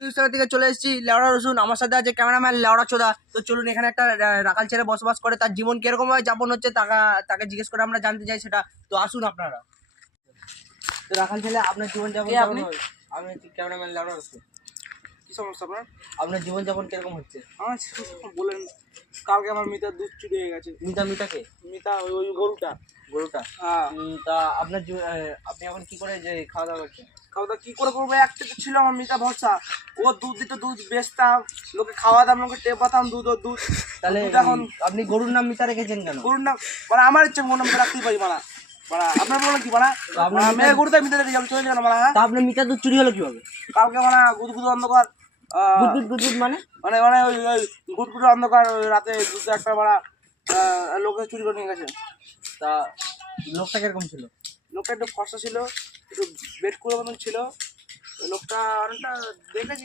হিন্দুস্তান থেকে চলে এসেছি লেওড়া রসুন। আমার সাথে আছে ক্যামেরাম্যান লেওড়া চোদা। তো চলুন, এখানে একটা রাখাল ছেলে বসবাস করে, তার জীবন কিরকম ভাবে যাপন হচ্ছে তাকে জিজ্ঞেস করে আমরা জানতে চাই সেটা। তো আসুন আপনারা। তো রাখাল ছেলে, আপনার জীবন যাপন আপনি? আমি হচ্ছি ক্যামেরাম্যান লেওড়া রসুন। কি সমস্যা আপনার? আপনার জীবন যাপন কিরকম হচ্ছে? আমার বলেন, কালকে আমার মিতার দুধ চুরি হয়ে গেছে। মিতাকে মিতা ওই গরুটা। হ্যাঁ। তা আপনার আপনি এখন কি করে যে খাওয়া দাওয়া করছেন? খাওয়া দাওয়া কি করে করবো? একটা তো ছিল আমার মিতা ভরসা, ও দুধ দিত, দুধ বেচতাম, লোকে খাওয়াতাম, লোকে টেপাতাম দুধ। ও দুধ তাহলে এখন আপনি গরুর নাম মিতা রেখেছেন কেন? গরুর নাম মানে আমার ইচ্ছে গরুর নাম রাখতেই পারি মানা। আপনার বলেন কি মানা? মেয়ে গরুতে মিতা রেখে আমি চলে যাবো মানা। তা আপনার মিতা দুধ চুরি হলো কিভাবে? কালকে মানা গুদগুদ অন্ধকার, গুদগুদ মানে মানে মানে ওই গুটগুটো অন্ধকার, ওই রাতে দুধ একটা মানা লোকে চুরি করে নিয়ে গেছে। তা লোকটা কিরকম ছিল? লোকটা একটু ফর্সা ছিল, একটু বেড করে মতন ছিল। লোকটা অনেকটা দেখেছি।